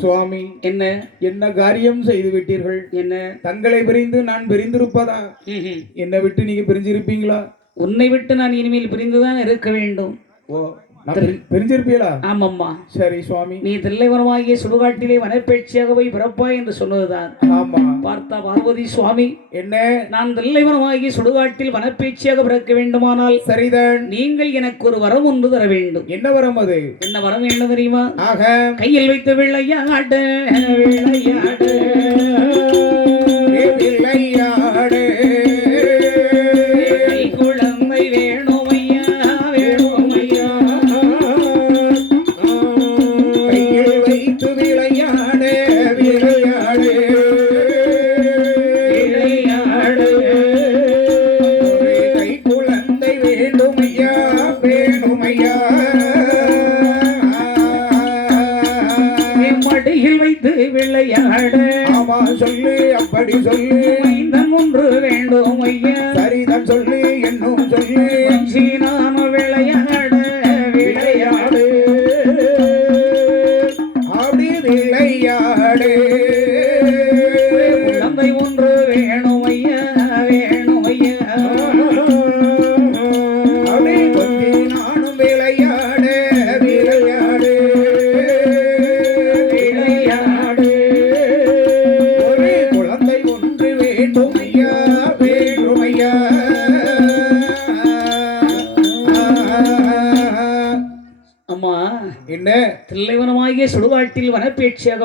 சுவாமி, என்ன என்ன காரியம் செய்து விட்டீர்கள்? என்ன தங்களை பிரிந்து நான் பிரிந்திருப்பதா? என்னை விட்டு நீங்க பிரிஞ்சிருப்பீங்களா? உன்னை விட்டு நான் இனிமேல் பிரிந்துதான் இருக்க வேண்டும். ஓ, நான் பிரிஞ்சிருப்பீங்களா? ஆமாம்மா. சரி சுவாமி. நீ தில்லைவனமாகிய சுடுகாட்டிலே வனப்பேட்சியாக போய் பிறப்பாய் என்று சொன்னதுதான். ஆமா. பார்த்தா பார்வதி சுவாமி, என்ன? நான் தில்லைவனமாகிய சுடுகாட்டில் வனப்பேட்சியாக பிறக்க வேண்டுமானால் சரிதான். நீங்கள் எனக்கு ஒரு வரம் ஒன்று தர வேண்டும். என்ன வரம் அது? என்ன வரம் என்ன தெரியுமா? ஆக, கையில் வைத்து விளையாடு விளையாடு விளையாடு, குழந்தை வேணும் ஐயா வேணும் ஐயா, கையில் வைத்து விளையாடு விளையாடு விளையாடு, கை குழந்தை வேண்டும் ஐயா வேணும் ஐயா, மடியில் வைத்து விளையாடு. ஆமா சொல்லு, அப்படி சொல்லு. மைந்தன் ஒன்று வேண்டும் ஐயா, சரிதான் சொல்லு, என்னும் சொல்லு. நான் விளையாடு விளையாடு, அப்படி விளையாடு, குழந்தை ஒன்று வேணும் ஐயா வேணும் ஐயா, அப்படி கொஞ்சி நானும் விளையாடு விளையாடு விளையாடு, ஒரு குழந்தை ஒன்று வேண்டும் ஐயா வேண்டும் ஐயா. அம்மா என்ன? தில்லைவனமாகிய சுடுகாட்டில் வனப்பேட்சியாக